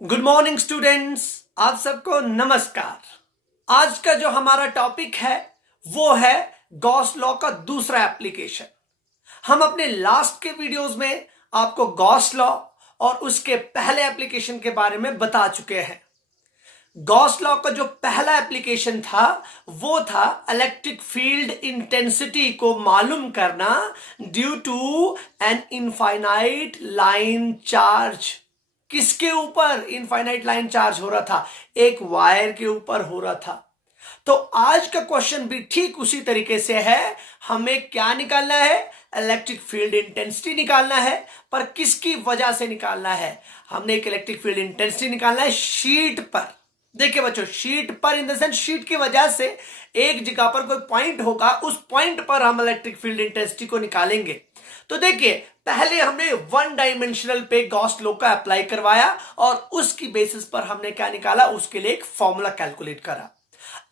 Good morning students. आप सबको नमस्कार। आज का जो हमारा टॉपिक है वो है गॉस लॉ का दूसरा एप्लीकेशन। हम अपने लास्ट के वीडियोस में आपको गॉस लॉ और उसके पहले एप्लीकेशन के बारे में बता चुके हैं। गॉस लॉ का जो पहला एप्लीकेशन था वो था इलेक्ट्रिक फील्ड इंटेंसिटी को मालूम करना due to an infinite line charge. किसके ऊपर इनफाइनाइट लाइन चार्ज हो रहा था? एक वायर के ऊपर हो रहा था। तो आज का क्वेश्चन भी ठीक उसी तरीके से है। हमें क्या निकालना है? इलेक्ट्रिक फील्ड इंटेंसिटी निकालना है। पर किसकी वजह से निकालना है? हमने एक इलेक्ट्रिक फील्ड इंटेंसिटी निकालना है शीट पर। देखिए बच्चों, शीट पर इन द सेंस शीट की वजह से एक जगह पर कोई पॉइंट होगा, उस पॉइंट पर हम इलेक्ट्रिक फील्ड इंटेंसिटी को निकालेंगे। तो देखिए, पहले हमने वन डायमेंशनल पे गॉस लॉ का अप्लाई करवाया और उसकी बेसिस पर हमने क्या निकाला, उसके लिए एक फॉर्मूला कैलकुलेट करा।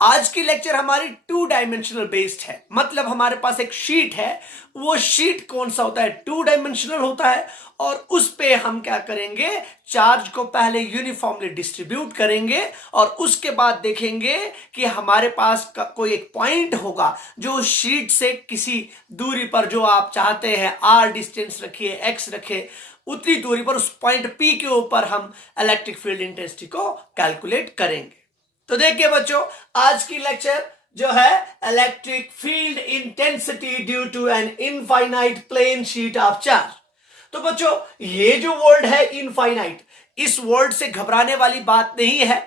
आज की लेक्चर हमारी टू डायमेंशनल बेस्ड है। मतलब हमारे पास एक शीट है, वो शीट कौन सा होता है? टू डायमेंशनल होता है। और उस पे हम क्या करेंगे, चार्ज को पहले यूनिफॉर्मली डिस्ट्रीब्यूट करेंगे और उसके बाद देखेंगे कि हमारे पास कोई एक पॉइंट होगा जो शीट से किसी दूरी पर, जो आप चाहते हैं आर डिस्टेंस रखिए, एक्स रखिए, उतनी दूरी पर उस पॉइंट पी के ऊपर हम इलेक्ट्रिक फील्ड इंटेंसिटी को कैलकुलेट करेंगे। तो देखिए बच्चों, आज की लेक्चर जो है electric field intensity due to an infinite plane sheet of charge. तो बच्चों, ये जो वर्ड है इनफाइनाइट, इस वर्ड से घबराने वाली बात नहीं है।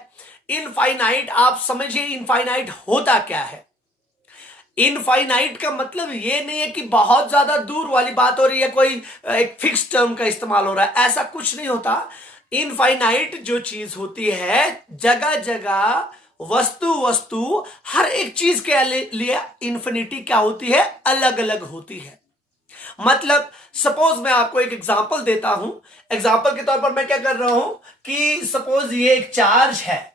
इनफाइनाइट आप समझिए, इनफाइनाइट होता क्या है? इनफाइनाइट का मतलब ये नहीं है कि बहुत ज्यादा दूर वाली बात हो रही है, कोई एक फिक्स टर्म का इस्तेमाल हो रहा है, ऐसा कुछ नहीं होता। इनफाइनाइट जो चीज होती है, जगह जगह वस्तु हर एक चीज के लिए इन्फिनिटी क्या होती है? अलग अलग होती है। मतलब सपोज मैं आपको एक एग्जांपल देता हूं। एग्जांपल के तौर पर मैं क्या कर रहा हूं कि सपोज ये एक चार्ज है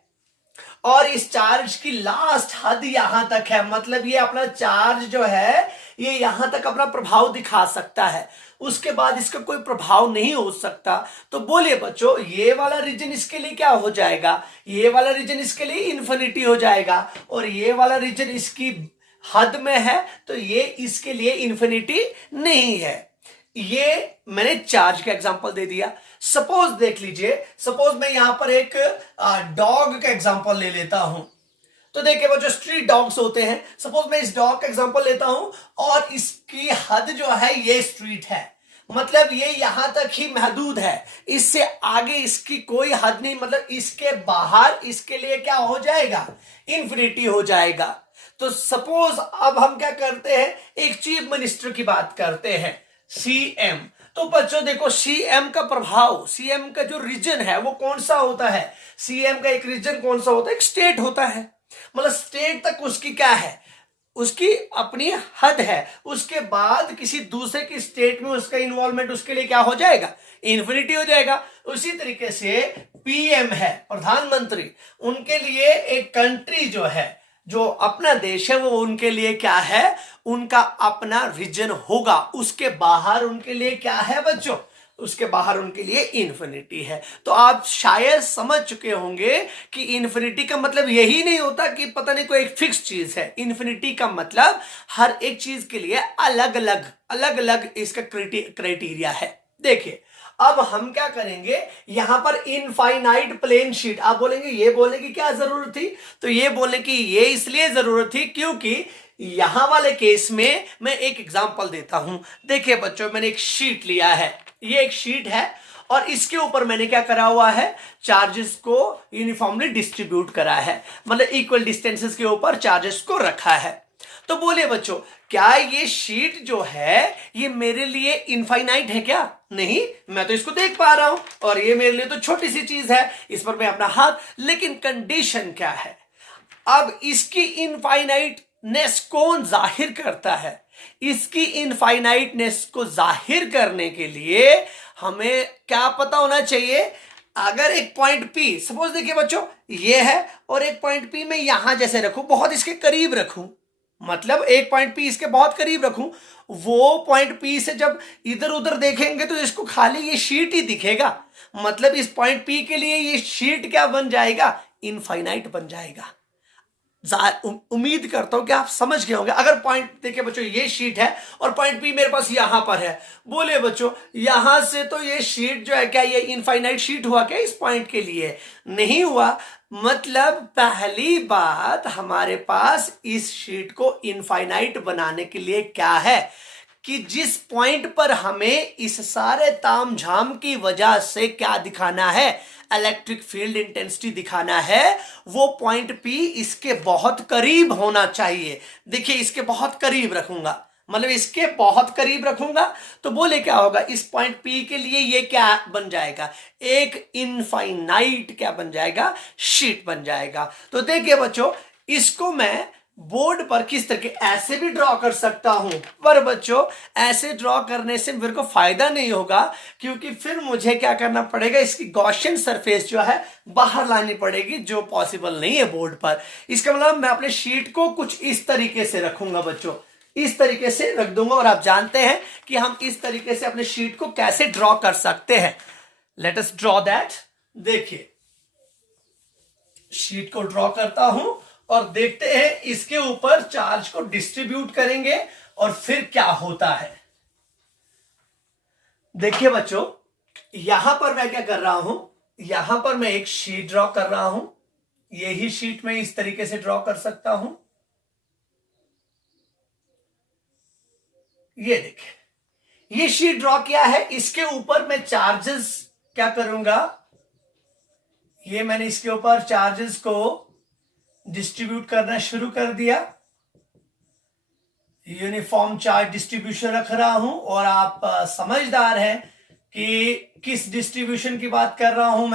और इस चार्ज की लास्ट हद यहां तक है। मतलब ये अपना चार्ज जो है ये यहां तक अपना प्रभाव दिखा सकता है, उसके बाद इसका कोई प्रभाव नहीं हो सकता। तो बोलिए बच्चों, ये वाला रीजन इसके लिए क्या हो जाएगा? ये वाला रीजन इसके लिए इंफिनिटी हो जाएगा और ये वाला रीजन इसकी हद में है, तो ये इसके लिए इंफिनिटी नहीं है। ये मैंने चार्ज का एग्जांपल दे दिया। सपोज देख लीजिए, सपोज मैं यहां पर एक डॉग का एग्जांपल ले लेता हूं। तो देखिए वो जो स्ट्रीट डॉग्स होते हैं, सपोज मैं इस डॉग का एग्जांपल लेता हूं और इसकी हद जो है ये स्ट्रीट है। मतलब ये यहां तक ही महदूद है, इससे आगे इसकी कोई हद नहीं। मतलब इसके बाहर इसके लिए क्या हो जाएगा? इंफिनिटी हो जाएगा। तो सपोज अब हम क्या करते हैं, एक चीफ मिनिस्टर की बात करते हैं, सीएम। तो बच्चों देखो, सीएम का प्रभाव, सीएम का जो रीजन है वो कौन सा होता है? सीएम का एक रीजन कौन सा होता है? एक स्टेट होता है। मतलब स्टेट तक उसकी क्या है? उसकी अपनी हद है। उसके बाद किसी दूसरे की स्टेट में उसका इन्वॉल्वमेंट उसके लिए क्या हो जाएगा? इंफिनिटी हो जाएगा। उसी तरीके से पीएम है, प्रधानमंत्री, उनके लिए एक कंट्री जो है, जो अपना देश है, वो उनके लिए क्या है? उनका अपना रीजन होगा। उसके बाहर उनके लिए क्या है बच्चों? उसके बाहर उनके लिए इंफिनिटी है। तो आप शायद समझ चुके होंगे कि इंफिनिटी का मतलब यही नहीं होता कि पता नहीं कोई एक फिक्स चीज है। इंफिनिटी का मतलब हर एक चीज के लिए अलग अलग इसका क्राइटेरिया है। देखिए, अब हम क्या करेंगे, यहां पर इनफाइनाइट प्लेन शीट। आप बोलेंगे ये बोलने की क्या जरूरत थी? तो ये बोलने की ये इसलिए जरूरत थी क्योंकि यहां वाले केस में मैं एक एग्जांपल देता हूं। देखिए बच्चों, मैंने एक शीट लिया है, ये एक शीट है और इसके ऊपर मैंने क्या करा हुआ है? चार्जेस को यूनिफॉर्मली डिस्ट्रीब्यूट करा है। मतलब इक्वल डिस्टेंसेस के ऊपर चार्जेस को रखा है। तो बोलिए बच्चों, क्या ये शीट जो है ये मेरे लिए इनफाइनाइट है क्या? नहीं, मैं तो इसको देख पा रहा हूं और ये मेरे लिए तो छोटी सी चीज है, इस पर मैं अपना हाथ। लेकिन कंडीशन क्या है? अब इसकी इनफाइनाइटनेस कौन जाहिर करता है? इसकी इनफाइनाइटनेस को जाहिर करने के लिए हमें क्या पता होना चाहिए? अगर एक पॉइंट पी, सपोज देखिए बच्चों ये है और एक पॉइंट पी मैं यहां जैसे रखूं, बहुत इसके करीब रखूं, मतलब एक पॉइंट पी इसके बहुत करीब रखूं, वो पॉइंट पी से जब इधर उधर देखेंगे तो इसको खाली ये शीट ही दिखेगा। मतलब इस पॉइंट पी के लिए ये शीट क्या बन जाएगा, इनफाइनाइट बन जाएगा। उम्मीद करता हूं कि आप समझ गए होंगे। अगर पॉइंट देखिए बच्चों, ये शीट है और पॉइंट पी मेरे पास यहां पर है, बोले बच्चों यहां से तो ये शीट जो है क्या ये इनफाइनाइट शीट हुआ क्या इस पॉइंट के लिए, नहीं हुआ। मतलब पहली बात हमारे पास इस शीट को इनफाइनाइट बनाने के लिए क्या है कि जिस पॉइंट पर हमें इस सारे तामझाम की वजह से क्या दिखाना है, इलेक्ट्रिक फील्ड इंटेंसिटी दिखाना है, वो पॉइंट पी इसके बहुत करीब होना चाहिए। देखिए इसके बहुत करीब रखूंगा, मतलब इसके बहुत करीब रखूंगा तो बोले क्या होगा, इस पॉइंट पी के लिए ये क्या बन जाएगा, एक इनफाइनाइट क्या बन जाएगा, शीट बन जाएगा। तो देखिए बच्चों, इसको मैं बोर्ड पर किस तरीके ऐसे भी ड्रॉ कर सकता हूं, पर बच्चों ऐसे ड्रॉ करने से मेरे को फायदा नहीं होगा, क्योंकि फिर मुझे क्या करना पड़ेगा, इसकी गॉसियन सरफेस जो है बाहर लानी पड़ेगी, जो पॉसिबल नहीं है बोर्ड पर। इसका मतलब मैं अपने शीट को कुछ इस तरीके से रखूंगा बच्चों, इस तरीके से रख दूंगा। और आप जानते हैं कि हम इस तरीके से अपने शीट को कैसे ड्रॉ कर सकते हैं। Let us draw that. देखिए शीट को ड्रॉ करता हूं और देखते हैं इसके ऊपर चार्ज को डिस्ट्रीब्यूट करेंगे और फिर क्या होता है। देखिए बच्चों, यहां पर मैं क्या कर रहा हूं, यहां पर मैं एक शीट ड्रॉ कर रहा हूं। यही शीट मैं इस तरीके से ड्रॉ कर सकता हूं। ये देखिए ये शीट ड्रॉ किया है, इसके ऊपर मैं चार्जेस क्या करूंगा, ये मैंने इसके ऊपर चार्जेस को डिस्ट्रीब्यूट करना शुरू कर दिया। यूनिफॉर्म चार्ज डिस्ट्रीब्यूशन रख रहा हूं और आप समझदार हैं कि किस डिस्ट्रीब्यूशन की बात कर रहा हूं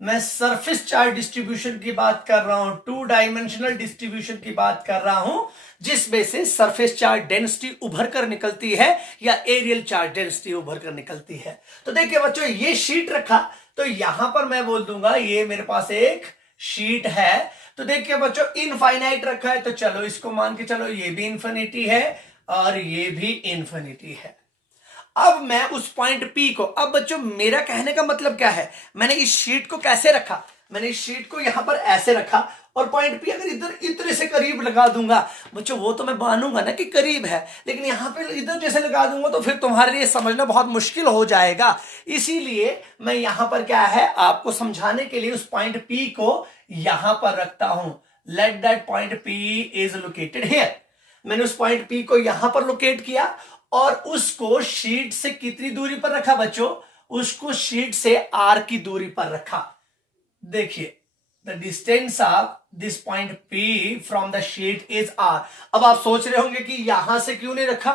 मैं सरफेस चार्ज डिस्ट्रीब्यूशन की बात कर रहा हूं, 2 डायमेंशनल डिस्ट्रीब्यूशन की बात कर रहा हूं, जिसमें से सरफेस चार्ज डेंसिटी उभर कर निकलती है या एरियल चार्ज डेंसिटी उभर कर निकलती है। तो देखिए बच्चों, ये शीट रखा तो यहां पर मैं बोल दूंगा ये मेरे पास एक शीट है। तो देखिए बच्चों, इनफाइनाइट रखा है तो चलो इसको मान के चलो ये भी इन्फिनिटी है और ये भी इन्फिनिटी है। अब मैं उस पॉइंट पी को, अब बच्चों मेरा कहने का मतलब क्या है, मैंने इस शीट को कैसे रखा, मैंने इस शीट को यहां पर ऐसे रखा और पॉइंट पी अगर इधर इतने से करीब लगा दूंगा बच्चों, वो तो मैं मानूंगा ना कि करीब है, लेकिन यहां पे इधर जैसे लगा दूंगा तो फिर तुम्हारे लिए समझना बहुत मुश्किल हो जाएगा। इसीलिए मैं यहां पर क्या है, आपको समझाने के लिए उस पॉइंट पी को यहां पर रखता हूं। Let that point P is located here. मैंने उस पॉइंट पी को यहां पर लोकेट किया और उसको शीट से कितनी दूरी पर रखा बच्चों, उसको शीट से आर की दूरी पर रखा। देखिए the distance of this point P from the sheet is r. अब आप सोच रहे होंगे कि यहां से क्यों नहीं रखा,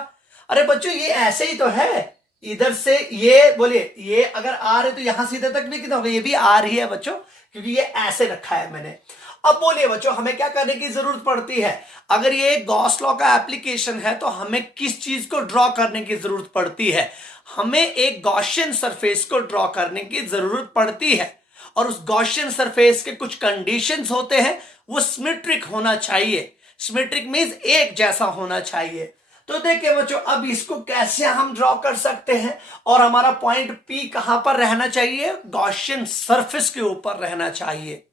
अरे बच्चों ये ऐसे ही तो है, इधर से ये बोलिए ये अगर आर है तो यहां से इधर तक भी कितना होगा, ये भी आर ही है बच्चों, क्योंकि ये ऐसे रखा है मैंने। अब बोलिए बच्चों हमें क्या करने की जरूरत पड़ती है, अगर ये गॉस लॉ का एप्लीकेशन है तो हमें किस चीज को ड्रॉ करने की जरूरत पड़ती है, हमें एक गॉसियन सरफेस को ड्रॉ करने की जरूरत पड़ती है। और उस गॉसियन सरफेस के कुछ कंडीशंस होते हैं, वो सिमेट्रिक होना चाहिए। सिमेट्रिक मींस एक जैसा होना चाहिए। तो देखिए बच्चों, अब इसको कैसे हम ड्रॉ कर सकते हैं और हमारा पॉइंट पी कहां पर रहना चाहिए, गॉसियन सरफेस के ऊपर रहना चाहिए।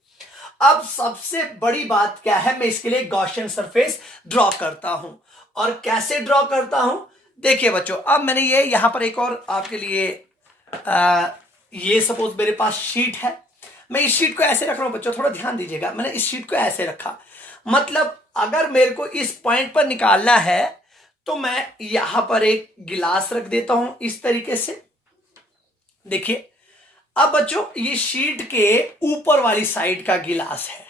अब सबसे बड़ी बात क्या है, मैं इसके लिए गॉसियन सरफेस ड्रॉ करता हूं और कैसे ड्रॉ करता हूं। देखिए बच्चों, अब मैंने ये यहां पर एक और आपके लिए ये सपोज मेरे पास शीट है, मैं इस शीट को ऐसे रख रहा हूं बच्चों, थोड़ा ध्यान दीजिएगा, मैंने इस शीट को ऐसे रखा। मतलब अगर मेरे को इस पॉइंट पर निकालना है तो मैं यहां पर एक गिलास रख देता हूं इस तरीके से। देखिए अब बच्चों ये शीट के ऊपर वाली साइड का गिलास है,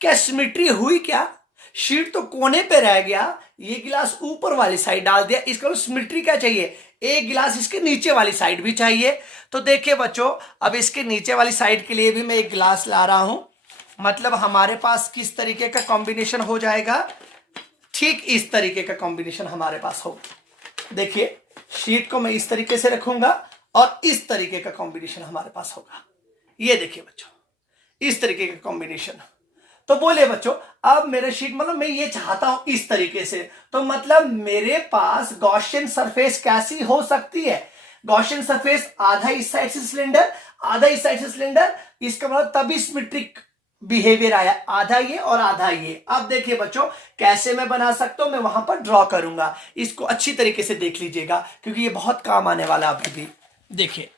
क्या सिमेट्री हुई, क्या शीट तो कोने पे रह गया, ये गिलास ऊपर वाली साइड डाल दिया, इसका सिमेट्री क्या चाहिए, एक गिलास इसके नीचे वाली साइड भी चाहिए। तो देखिए बच्चों, अब इसके नीचे वाली साइड के लिए भी मैं एक गिलास ला रहा हूं, मतलब हमारे पास किस तरीके का कॉम्बिनेशन हो जाएगा, ठीक इस तरीके का कॉम्बिनेशन हमारे पास होगा। देखिए शीट को मैं इस तरीके से रखूंगा और इस तरीके का कॉम्बिनेशन हमारे पास होगा। ये देखिए बच्चों, इस तरीके का कॉम्बिनेशन। तो बोले बच्चों अब मेरे शीट मतलब मैं ये चाहता हूं इस तरीके से, तो मतलब मेरे पास गॉसियन सरफेस कैसी हो सकती है? गॉसियन सरफेस आधा इस साइड से सिलेंडर, आधा इस साइड से सिलेंडर, इसका मतलब तभी सिमेट्रिक बिहेवियर आया, आधा ये और आधा ये। अब देखिए बच्चों कैसे मैं बना सकता हूं, मैं वहां पर ड्रॉ करूंगा, इसको अच्छी तरीके से देख लीजिएगा क्योंकि ये बहुत काम आने वाला अभी भी। देखिए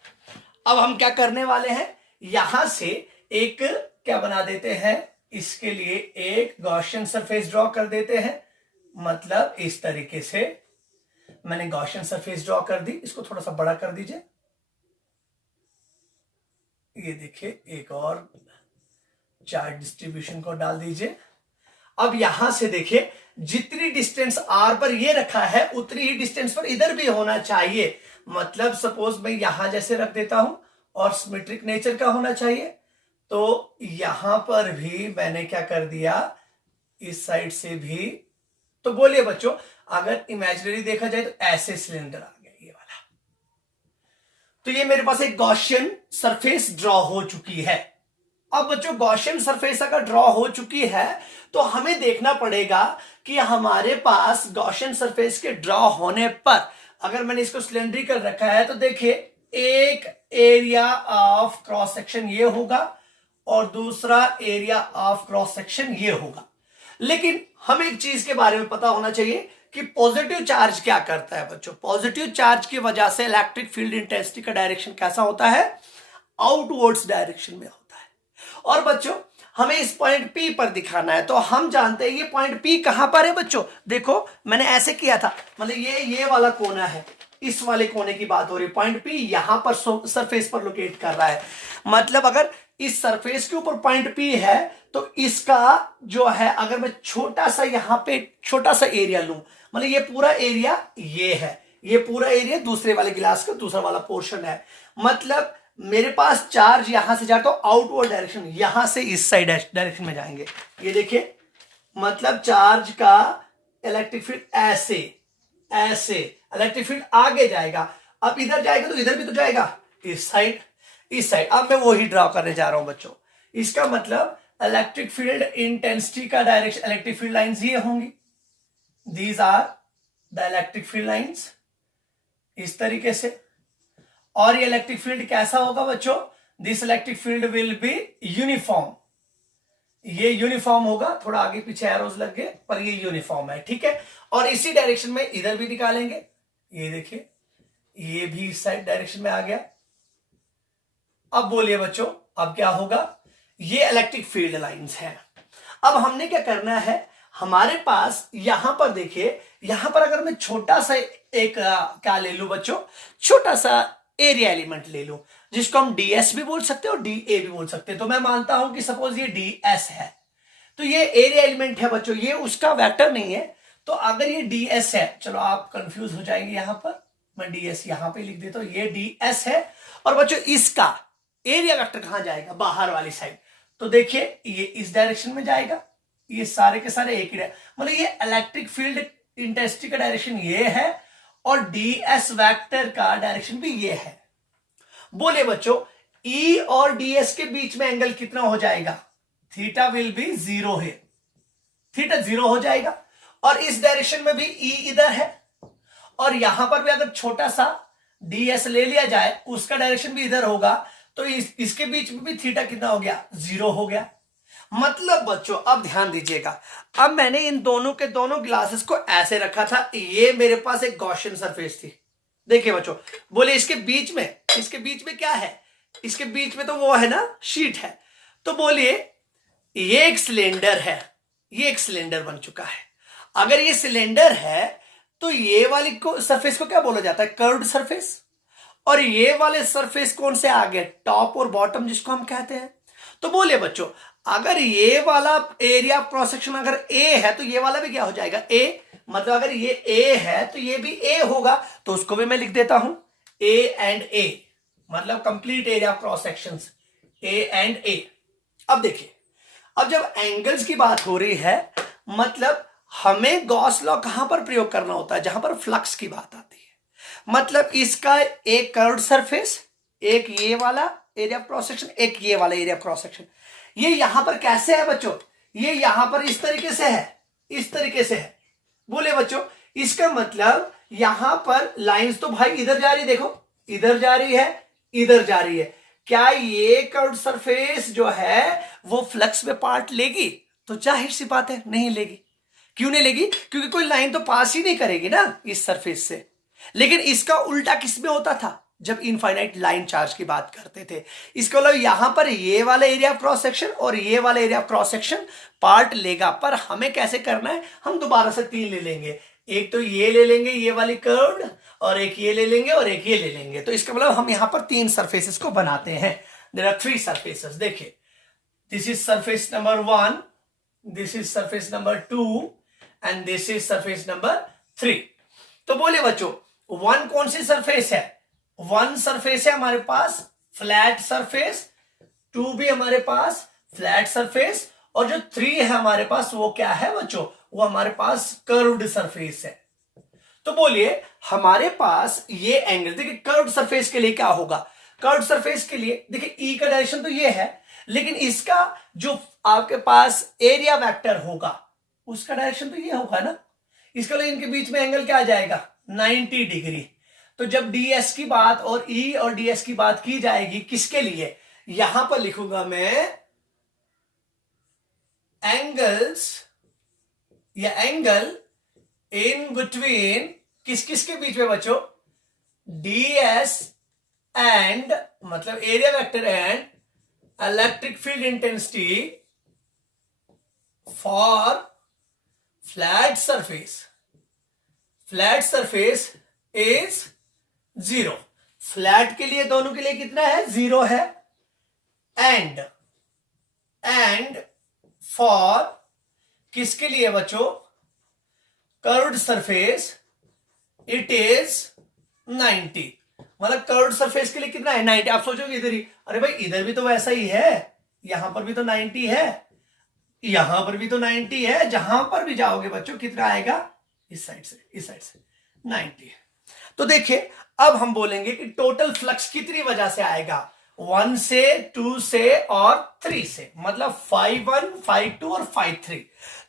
अब हम क्या करने वाले हैं, यहां से एक क्या बना देते हैं, इसके लिए एक गॉसियन सरफेस ड्रॉ कर देते हैं। मतलब इस तरीके से मैंने गॉसियन सरफेस ड्रॉ कर दी, इसको थोड़ा सा बड़ा कर दीजिए। ये देखिए एक और चार्ज डिस्ट्रीब्यूशन को डाल दीजिए। अब यहां से देखिए जितनी डिस्टेंस आर पर ये रखा है उतनी ही डिस्टेंस पर इधर भी होना चाहिए। मतलब सपोज मैं यहां जैसे रख देता हूं और सिमेट्रिक नेचर का होना चाहिए, तो यहां पर भी मैंने क्या कर दिया, इस साइड से भी। तो बोलिए बच्चों अगर इमेजिनरी देखा जाए तो ऐसे सिलेंडर आ गया ये वाला, तो ये मेरे पास एक गॉसियन सरफेस ड्रॉ हो चुकी है। अब बच्चों गॉसियन सरफेस अगर ड्रॉ हो चुकी है तो हमें देखना पड़ेगा कि हमारे पास गॉसियन सरफेस के ड्रॉ होने पर अगर मैंने इसको सिलेंड्रिकल रखा है तो देखिए एक एरिया ऑफ क्रॉस सेक्शन ये होगा और दूसरा एरिया ऑफ क्रॉस सेक्शन ये होगा। लेकिन हमें एक चीज के बारे में पता होना चाहिए कि पॉजिटिव चार्ज क्या करता है बच्चों। पॉजिटिव चार्ज की वजह से इलेक्ट्रिक फील्ड इंटेंसिटी का डायरेक्शन कैसा होता है, आउटवर्ड्स डायरेक्शन में होता है। और बच्चों हमें इस पॉइंट P पर दिखाना है, तो हम जानते हैं ये पॉइंट P कहां पर है बच्चों। देखो मैंने ऐसे किया था, मतलब ये वाला कोना है, इस वाले कोने की बात हो रही है। पॉइंट P यहां पर सरफेस पर लोकेट कर रहा है। मतलब अगर इस सरफेस के ऊपर पॉइंट P है तो इसका जो है अगर मैं छोटा सा यहां पे छोटा सा एरिया लूं, मतलब ये पूरा एरिया ये है, ये पूरा एरिया दूसरे वाले गिलास का दूसरा वाला पोर्शन है। मतलब मेरे पास चार्ज यहां से जाता तो आउटवर्ड डायरेक्शन, यहां से इस साइड डायरेक्शन में जाएंगे। ये देखिए मतलब चार्ज का इलेक्ट्रिक फील्ड ऐसे ऐसे इलेक्ट्रिक फील्ड आगे जाएगा। अब इधर जाएगा तो इधर भी तो जाएगा, इस साइड इस साइड। अब मैं वही ड्रॉ करने जा रहा हूं बच्चों। इसका मतलब इलेक्ट्रिक फील्ड इंटेंसिटी का डायरेक्शन, इलेक्ट्रिक फील्ड लाइंस ये होंगी, these are the electric field lines, इस तरीके से। और ये इलेक्ट्रिक फील्ड कैसा होगा बच्चों, this electric field will be uniform, ये यूनिफॉर्म होगा, थोड़ा आगे पीछे एरोज लग गए पर ये यूनिफॉर्म है, ठीक है। और इसी डायरेक्शन में इधर भी निकालेंगे, ये देखिए ये भी इस साइड डायरेक्शन में आ गया। अब बोलिए बच्चों अब क्या होगा, ये इलेक्ट्रिक फील्ड लाइंस हैं। अब हमने क्या करना है, हमारे पास यहां पर देखिए, यहां पर अगर मैं छोटा सा एक क्या ले लूं बच्चों, छोटा सा एरिया एलिमेंट ले लूं जिसको हम ds भी बोल सकते हैं और dA भी बोल सकते हैं। तो मैं मानता हूं कि सपोज ये ds है, तो ये एरिया एलिमेंट है बच्चों, ये उसका वेक्टर नहीं है। तो अगर ये ds है, चलो आप कंफ्यूज हो जाएंगे, यहां पर मैं ds यहां पे लिख देता हूं, ये ds है। और बच्चों इसका एरिया वेक्टर कहां जाएगा, बाहर वाली साइड। तो देखिए ये इस डायरेक्शन में जाएगा, ये सारे के सारे एक ही, मतलब ये इलेक्ट्रिक फील्ड इंटेंसिटी का डायरेक्शन ये है और ds वेक्टर का डायरेक्शन भी ये है। बोले बच्चों E और ds के बीच में एंगल कितना हो जाएगा, थीटा विल बी 0 है, थीटा 0 हो जाएगा। और इस डायरेक्शन में भी E इधर है और यहां पर भी अगर छोटा सा ds ले लिया जाए उसका डायरेक्शन भी इधर होगा, तो इसके बीच में भी थीटा कितना हो गया, 0 हो गया। मतलब बच्चों अब ध्यान दीजिएगा, अब मैंने इन दोनों के दोनों ग्लासेस को ऐसे रखा था, ये मेरे पास एक गॉसियन सरफेस थी। देखिए बच्चों बोले इसके बीच में क्या है, इसके बीच में तो वो है ना शीट है। तो बोलिए ये एक सिलेंडर है, ये एक सिलेंडर बन चुका है। अगर ये सिलेंडर है तो ये वाली सरफेस को क्या बोला जाता है, कर्व्ड सरफेस। और ये वाले सरफेस कौन से आ गए, टॉप और बॉटम जिसको हम कहते हैं। तो बोले बच्चों अगर ये वाला एरिया क्रॉस सेक्शन अगर A है तो ये वाला भी क्या हो जाएगा, A। मतलब अगर ये A है तो ये भी A होगा, तो उसको भी मैं लिख देता हूं A एंड A, मतलब complete area cross sections A and A। अब देखिए अब जब एंगल्स की बात हो रही है, मतलब हमें गॉस लॉ कहां पर प्रयोग करना होता है, जहां पर फ्लक्स की बात आती है। मतलब इसका एक कर्व्ड सरफेस, एक ये वाला एरिया क्रॉस सेक्शन, एक ये वाला एरिया क्रॉस सेक्शन। ये यहां पर कैसे है बच्चों, ये यहां पर इस तरीके से है, इस तरीके से है। बोले बच्चों इसका मतलब यहां पर लाइंस तो भाई इधर जा रही, देखो इधर जा रही है, इधर जा रही है। क्या ये कर्व्ड सरफेस जो है वो फ्लक्स में पार्ट लेगी? तो जाहिर सी बात है नहीं लेगी। क्यों नहीं लेगी? क्योंकि कोई लाइन तो पास ही नहीं करेगी ना इस सरफेस से। लेकिन इसका उल्टा किस में होता था जब इनफाइनाइट लाइन चार्ज की बात करते थे? इसका मतलब यहां पर ये वाला एरिया क्रॉस सेक्शन और ये वाला एरिया क्रॉस सेक्शन पार्ट लेगा। पर हमें कैसे करना है? हम दोबारा से 3 ले लेंगे। एक तो ये ले लेंगे ये वाली कर्व्ड, और एक ये ले लेंगे और एक ये ले लेंगे। तो इसका मतलब हम यहां पर 3 सरफेसेस को बनाते हैं। There are 3 surfaces. देखिए this is surface number 1, this is surface number 2 and this is surface number 3। तो बोले बच्चों 1 कौन सी सरफेस है? 1 सरफेस है हमारे पास फ्लैट सरफेस, 2 भी हमारे पास फ्लैट सरफेस, और जो 3 है हमारे पास वो क्या है बच्चों? वो हमारे पास कर्व्ड सरफेस है। तो बोलिए हमारे पास ये एंगल, देखिए कर्व्ड सरफेस के लिए क्या होगा? कर्व्ड सरफेस के लिए देखिए ई का डायरेक्शन तो ये है, लेकिन इसका जो आपके पास एरिया वेक्टर होगा उसका डायरेक्शन तो ये होगा ना। इसके लिए इनके बीच में एंगल क्या आ जाएगा? 90 डिग्री। तो जब ds की बात और e और ds की बात की जाएगी किसके लिए? यहां पर लिखूंगा मैं एंगल्स या एंगल इन बिटवीन किस किस के बीच में बच्चों? ds एंड मतलब area vector and electric field intensity for flat surface. Flat surface is 0। Flat के लिए दोनों के लिए कितना है? 0 है। एंड फॉर किसके लिए बच्चों? Curved surface it is 90। मतलब कर्व्ड सरफेस के लिए कितना है? 90। आप सोचोगे इधर ही, अरे भाई इधर भी तो वैसा ही है, यहां पर भी तो 90 है, यहां पर भी तो 90 है। जहां पर भी जाओगे बच्चों कितना आएगा? इस साइड से, इस साइड से 90। तो देखिए अब हम बोलेंगे कि टोटल फ्लक्स कितनी वजह से आएगा? 1 से 2 से और 3 से, मतलब 5-1, 5-2 और 5-3।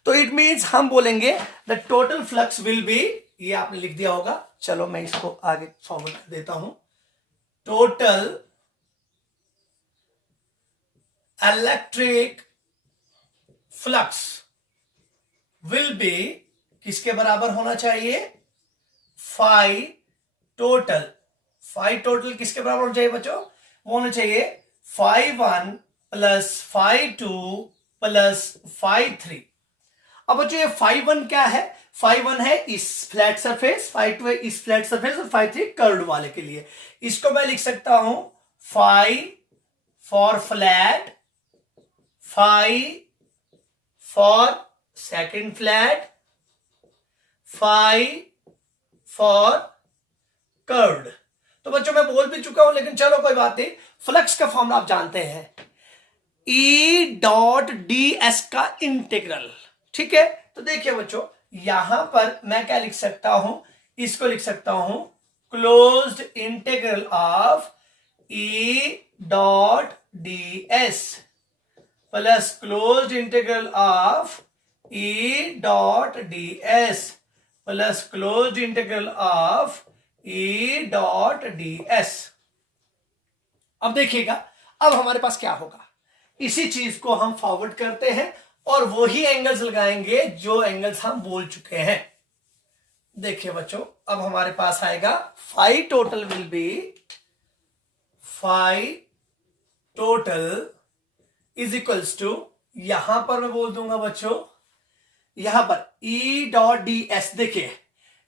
तो इट मींस हम बोलेंगे the total flux will be, ये आपने लिख दिया होगा, चलो मैं इसको आगे फॉरवर्ड कर देता हूं। Total electric flux will be किसके बराबर होना चाहिए? Phi total. फाई टोटल किसके बराबर होना चाहिए बच्चों? वो होना चाहिए 5-1 प्लस 5-2 प्लस 5-3। अब बच्चों ये 5-1 क्या है? 5-1 है इस फ्लैट सरफेस, 5-2 है इस फ्लैट सरफेस, और 5-3 कर्व्ड वाले के लिए। इसको मैं लिख सकता हूं 5 for flat, 5 for second flat, 5 for curved. तो बच्चों मैं बोल भी चुका हूं, लेकिन चलो कोई बात नहीं। फ्लक्स का फॉर्मूला आप जानते हैं, E डॉट ds का इंटीग्रल। ठीक है, तो देखिए बच्चों यहां पर मैं क्या लिख सकता हूं? इसको लिख सकता हूं closed integral of E dot ds plus closed integral of E dot ds plus closed integral of E dot ds। अब देखिएगा अब हमारे पास क्या होगा, इसी चीज को हम फॉरवर्ड करते हैं और वही एंगल्स लगाएंगे जो एंगल्स हम बोल चुके हैं। देखिए बच्चों अब हमारे पास आएगा phi total will be, phi total is equals to, यहां पर मैं बोल दूंगा बच्चों, यहां पर E डॉट ds। देखिए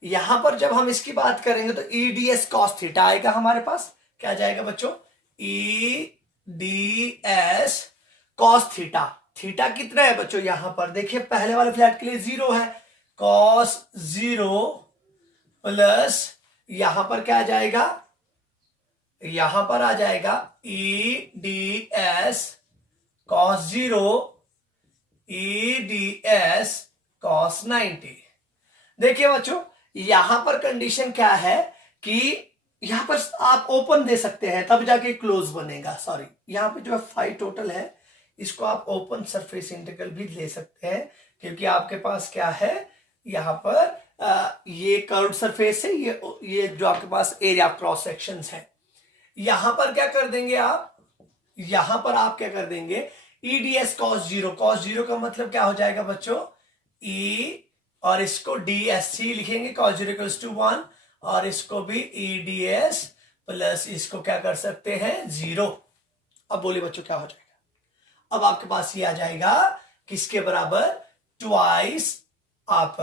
यहां पर जब हम इसकी बात करेंगे तो E ds cos थीटा आएगा हमारे पास। क्या जाएगा बच्चों? E ds cos theta. Theta कितना है बच्चों? यहां पर देखिए पहले वाले फ्लैट के लिए 0 है, cos 0 प्लस यहां पर क्या आ जाएगा? यहां पर आ जाएगा E ds cos 0 E ds cos 90। देखिए बच्चों यहां पर कंडीशन क्या है कि यहां पर आप ओपन दे सकते हैं तब जाके क्लोज बनेगा। सॉरी, यहां पे जो है फाई टोटल है इसको आप ओपन सरफेस इंटीग्रल भी ले सकते हैं, क्योंकि आपके पास क्या है यहाँ पर ये कर्व्ड सरफेस है, ये जो आपके पास एरिया ऑफ क्रॉस सेक्शंस है। यहां पर क्या कर देंगे आप, यहां पर आप क्या कर देंगे, ईडीएस cos 0, cos 0 का मतलब क्या हो जाएगा बच्चों, ई, और इसको डीएससी लिखेंगे, cos 0 इक्वल्स टू 1, और इसको भी ईडीएस प्लस इसको क्या कर सकते हैं 0। अब बोलिए बच्चों क्या हो जाएगा, अब आपके पास ये आ जाएगा किसके बराबर, ट्वाइस, आप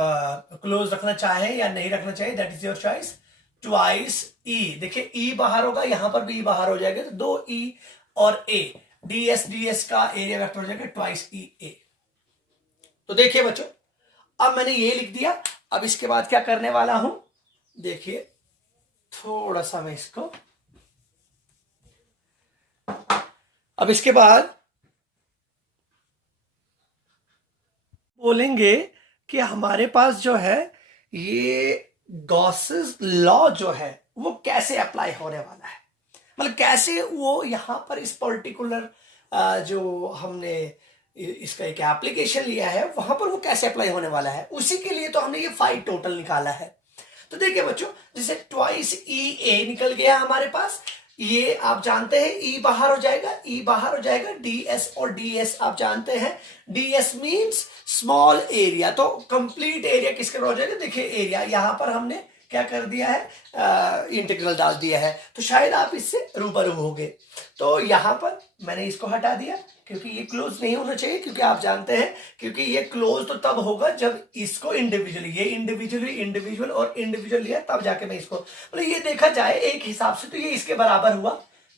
क्लोज रखना चाहें या नहीं रखना चाहिए, that is your choice, twice E, देखिए ई बाहर होगा, यहां पर भी ई बाहर हो जाएगा, तो 2 ई और ए, डीएस का एरिया वेक्टर हो जाएगा ट्वाइस ई ए। तो देखिए बच्चों, अब मैंने ये लिख दिया, अब इसके बाद क्या करने वाला हूं, देखिए थोड़ा सा मैं इसको, अब इसके बाद बोलेंगे कि हमारे पास जो है ये गॉसेस लॉ जो है वो कैसे अप्लाई होने वाला है, मतलब कैसे वो यहां पर इस पर्टिकुलर जो हमने इसका एक एप्लीकेशन लिया है वहां पर वो कैसे अप्लाई होने वाला है, उसी के लिए तो हमने ये 5 टोटल निकाला है। तो देखिए बच्चों, जैसे ट्वाइस ई ए निकल गया हमारे पास, ये आप जानते हैं ई बाहर हो जाएगा, ई बाहर हो जाएगा, डीएस और डीएस आप जानते हैं, डीएस मींस स्मॉल एरिया, तो कंप्लीट एरिया किसके हो जाएगा, देखिए एरिया यहां पर हमने क्या कर दिया है, इंटीग्रल डाल दिया है, तो शायद आप इससे रूबरू होगे। तो यहां पर मैंने इसको हटा दिया क्योंकि ये क्लोज नहीं होना चाहिए, क्योंकि आप जानते हैं, क्योंकि ये क्लोज तो तब होगा जब इसको इंडिविजुअली, ये इंडिविजुअल और इंडिविजुअल लिया तब जाके मैं इसको, मतलब ये देखा जाए एक हिसाब से तो ये इसके बराबर हुआ,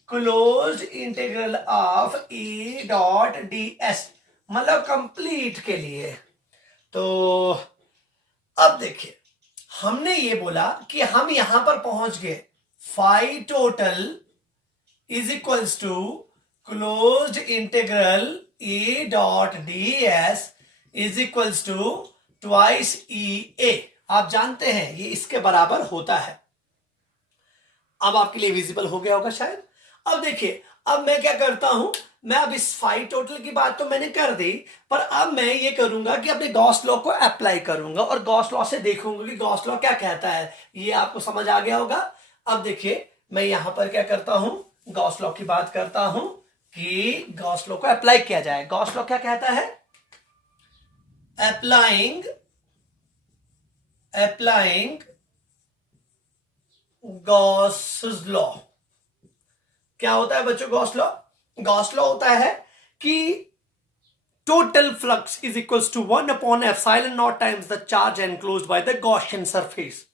close integral of E dot D S, मतलब कंप्लीट के लिए। तो अब देखिए, हमने ये बोला कि हम यहां पर पहुंच गए, phi total is equals to closed integral A dot D S is equals to twice E A, आप जानते हैं ये इसके बराबर होता है। अब आपके लिए विजिबल हो गया होगा शायद। अब देखिए, अब मैं क्या करता हूं, मैं अब इस फाई टोटल की बात तो मैंने कर दी, पर अब मैं ये करूंगा कि अपने गॉस लॉ को अप्लाई करूंगा और गॉस लॉ से देखूंगा कि गॉस लॉ क्या कहता है, ये आपको समझ आ गया होगा। अब देखिए, मैं यहां पर क्या करता हूं, गॉस लॉ की बात करता हूं कि गॉस लॉ को अप्लाई किया जाए। गॉस लॉ क्या कहता है, अप्लाइंग गॉस लॉ, क्या होता है बच्चों गॉस लॉ, गॉस लॉ होता है कि total flux is equals to 1 upon epsilon naught times the charge enclosed by the Gaussian surface,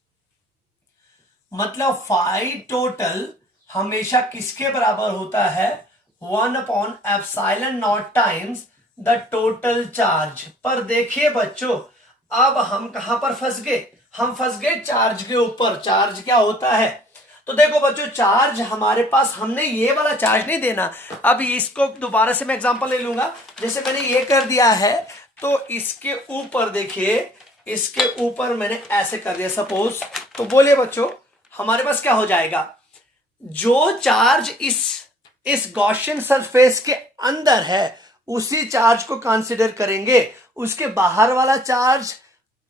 मतलब फाई टोटल हमेशा किसके बराबर होता है, 1 upon epsilon naught times the total charge. पर देखिए बच्चों, अब हम कहां पर फंस गए, हम फंस गए चार्ज के ऊपर। चार्ज क्या होता है, तो देखो बच्चों, चार्ज हमारे पास, हमने ये वाला चार्ज नहीं देना। अब इसको दोबारा से मैं एग्जांपल ले लूंगा, जैसे मैंने ये कर दिया है, तो इसके ऊपर देखिए, इसके ऊपर मैंने ऐसे कर दिया सपोज, तो बोलिए बच्चों हमारे पास क्या हो जाएगा, जो चार्ज इस गॉसियन सरफेस के अंदर है उसी चार्ज को कंसीडर करेंगे, उसके बाहर वाला चार्ज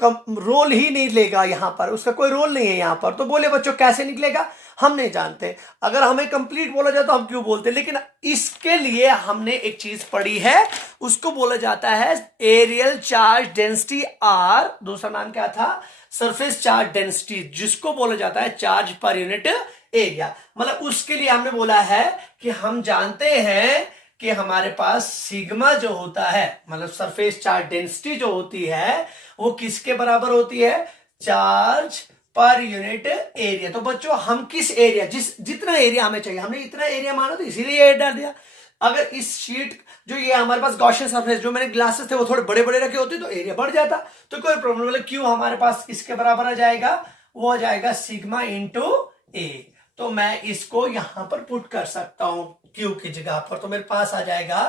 रोल ही नहीं लेगा, यहां पर उसका कोई रोल नहीं है यहां पर। तो बोले बच्चों कैसे निकलेगा, हम नहीं जानते, अगर हमें कंप्लीट बोला जाए तो हम क्यों बोलते, लेकिन इसके लिए हमने एक चीज पढ़ी है, उसको बोला जाता है एरियल चार्ज डेंसिटी आर, दूसरा नाम क्या था, सरफेस चार्ज डेंसिटी, जिसको बोला जाता है चार्ज पर यूनिट एरिया। मतलब उसके लिए हमने बोला है कि हम जानते हैं कि हमारे पास सिग्मा जो होता है, मतलब सरफेस चार्ज डेंसिटी जो होती है वो किसके बराबर होती है, चार्ज पर यूनिट एरिया। तो बच्चों हम किस एरिया, जितना एरिया हमें चाहिए, हमने इतना एरिया माना तो इसीलिए ये डाल दिया। अगर इस शीट जो ये हमारे पास गॉसियन सरफेस, जो मैंने ग्लासेस थे वो थोड़े बड़े बड़े रखे होते तो एरिया बढ़ जाता, तो कोई प्रॉब्लम, मतलब क्यों हमारे पास किसके बराबर आ जाएगा, वो आ जाएगा सिग्मा इंटू ए। तो मैं इसको यहां पर पुट कर सकता हूं क्यू की जगह पर, तो मेरे पास आ जाएगा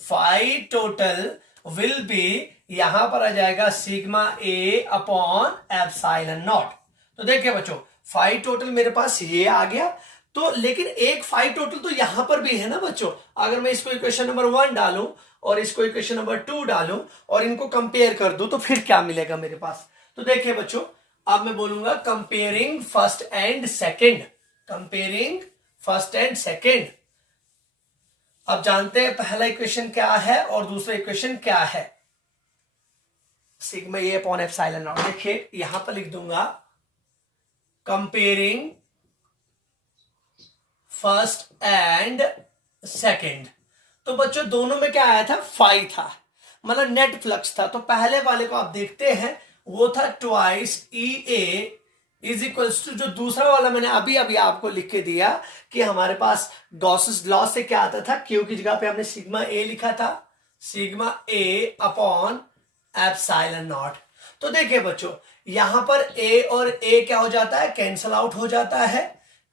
फाई टोटल विल बी, यहां पर आ जाएगा सिग्मा ए अपॉन एप्सिलॉन नॉट। तो देखिए बच्चों, फाई टोटल मेरे पास ये आ गया, तो लेकिन एक फाई टोटल तो यहां पर भी है ना बच्चों, अगर मैं इसको इक्वेशन नंबर 1 डालूं और इसको इक्वेशन नंबर 2 डालूं और इनको कंपेयर कर दूं तो फिर क्या मिलेगा मेरे पास। तो देखिए बच्चों, अब मैं बोलूंगा comparing first and second, comparing first and second. अब जानते हैं पहला इक्वेशन क्या है और दूसरा इक्वेशन क्या है। Sigma A upon epsilon not. देखिए यहां पर लिख दूंगा कंपेयरिंग फर्स्ट एंड सेकेंड। तो बच्चों दोनों में क्या आया था, फाई था, मतलब नेट फ्लक्स था। तो पहले वाले को आप देखते हैं वो था twice E A is equals to, जो दूसरा वाला मैंने अभी अभी आपको लिख के दिया कि हमारे पास गॉसेस लॉ से क्या आता था, क्यू की जगह पे हमने सिग्मा ए लिखा था, सिग्मा ए अपॉन एप्सिलॉन नॉट। तो देखिए बच्चों यहां पर ए और ए क्या हो जाता है, कैंसल आउट हो जाता है।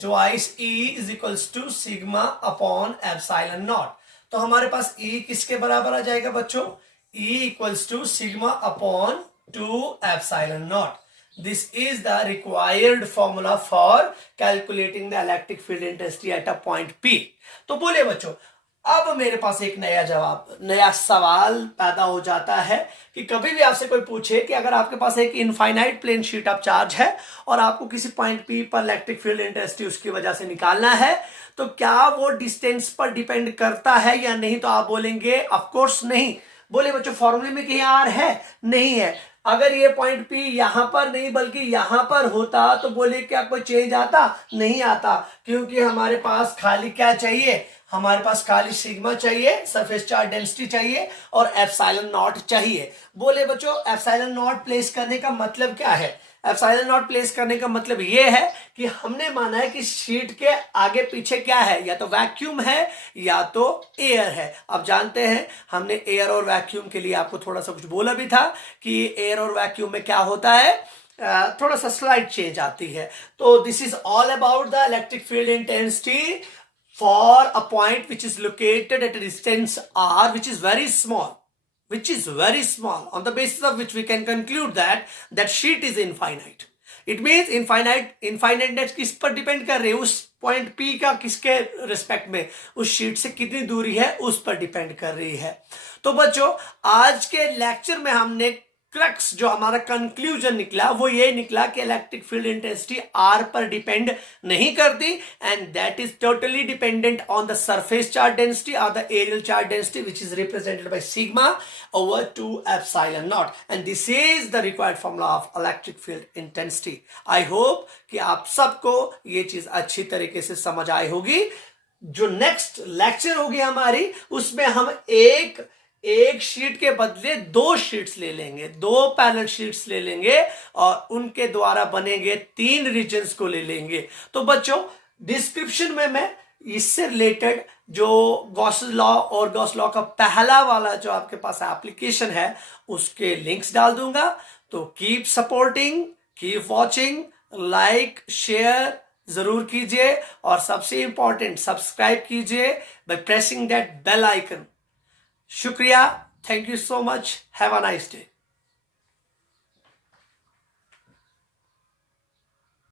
Twice E is equals to sigma upon epsilon naught. तो हमारे पास ई किसके बराबर आ जाएगा बच्चों, E equals to sigma upon 2 epsilon naught. This is the required formula for calculating the electric field intensity at a point P. तो बोले बच्चों, अब मेरे पास एक नया सवाल पैदा हो जाता है कि कभी भी आपसे कोई पूछे कि अगर आपके पास एक infinite plane sheet of charge है और आपको किसी पॉइंट पी पर इलेक्ट्रिक फील्ड इंटेंसिटी उसकी वजह से निकालना है, तो क्या वो डिस्टेंस पर डिपेंड करता है या नहीं। तो आप बोलेंगे ऑफ कोर्स नहीं। बोले बच्चों फॉर्मूले में कहीं आर है, नहीं है। अगर ये पॉइंट पी यहां पर नहीं बल्कि यहां पर होता तो बोले क्या कोई चेंज आता, नहीं आता, क्योंकि हमारे पास खाली क्या चाहिए, हमारे पास खाली सिग्मा चाहिए, सरफेस चार्ज डेंसिटी चाहिए और एप्सिलॉन नॉट चाहिए। बोले बच्चों एप्सिलॉन नॉट प्लेस करने का मतलब क्या है, एप्सिलॉन नॉट प्लेस करने का मतलब यह है कि हमने माना है कि शीट के आगे पीछे क्या है, या तो वैक्यूम है या तो एयर है। अब जानते हैं हमने एयर और वैक्यूम के लिए आपको थोड़ा सा कुछ बोला भी था कि एयर और वैक्यूम में क्या होता है, थोड़ा सा स्लाइड चेंज आती है। तो this is all about the electric field intensity for a point which is located at a distance r, which is very small, on the basis of which we can conclude that sheet is infinite. It means infiniteness किस पर depend कर रही है, उस point P का किसके respect में, उस शीट से कितनी दूरी है उस पर डिपेंड कर रही है। तो बच्चों आज के लेक्चर में हमने क्रक्स जो हमारा कंक्लूजन निकला वो ये निकला कि इलेक्ट्रिक फील्ड इंटेंसिटी आर पर डिपेंड नहीं करती and that is totally dependent on the surface charge density और the areal charge density which is represented by sigma over 2 epsilon naught and this is the required formula of electric field intensity. I hope कि आप सबको ये चीज अच्छी तरीके से समझ आई होगी। जो नेक्स्ट लेक्चर होगी हमारी उसमें हम एक शीट के बदले 2 शीट्स ले लेंगे, 2 पैरेलल शीट्स ले लेंगे और उनके द्वारा बनेंगे 3 रीजन्स को ले लेंगे। तो बच्चों डिस्क्रिप्शन में मैं इससे रिलेटेड जो गॉस लॉ और गॉस लॉ का पहला वाला जो आपके पास एप्लीकेशन है उसके लिंक्स डाल दूंगा। तो keep supporting, keep watching, like share जरूर कीजिए और सबसे इंपॉर्टेंट सब्सक्राइब कीजिए by pressing that bell icon. शुक्रिया, thank you so much, have a nice day.